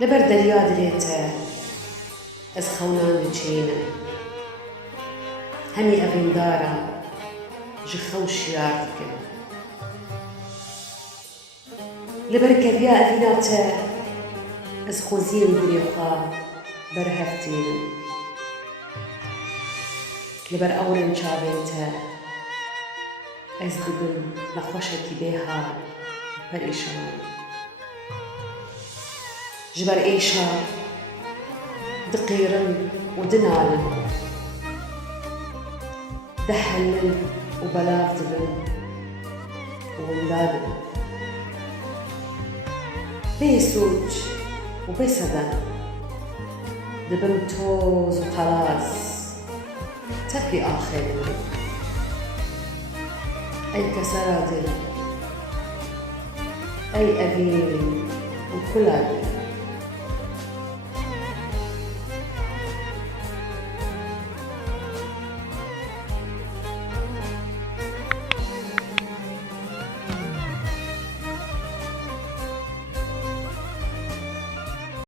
لبر دریا درێتە ئەس خەونان دچینە هەمی ئەڤیندارە ji xewşiyar dikin li ber keviya evîna te ez xweziyên gurê xwe berhev tînim li ber ewrên çavên te ez dibim nexweşekî bêhal û perêşan ji ber êşa diqêrim û dinalim دهلل وبلاف دبن وولادن بي سوج وبي سدن دبن توز وخلاص تبقي آخر أي كسرة دل أي أبين وكل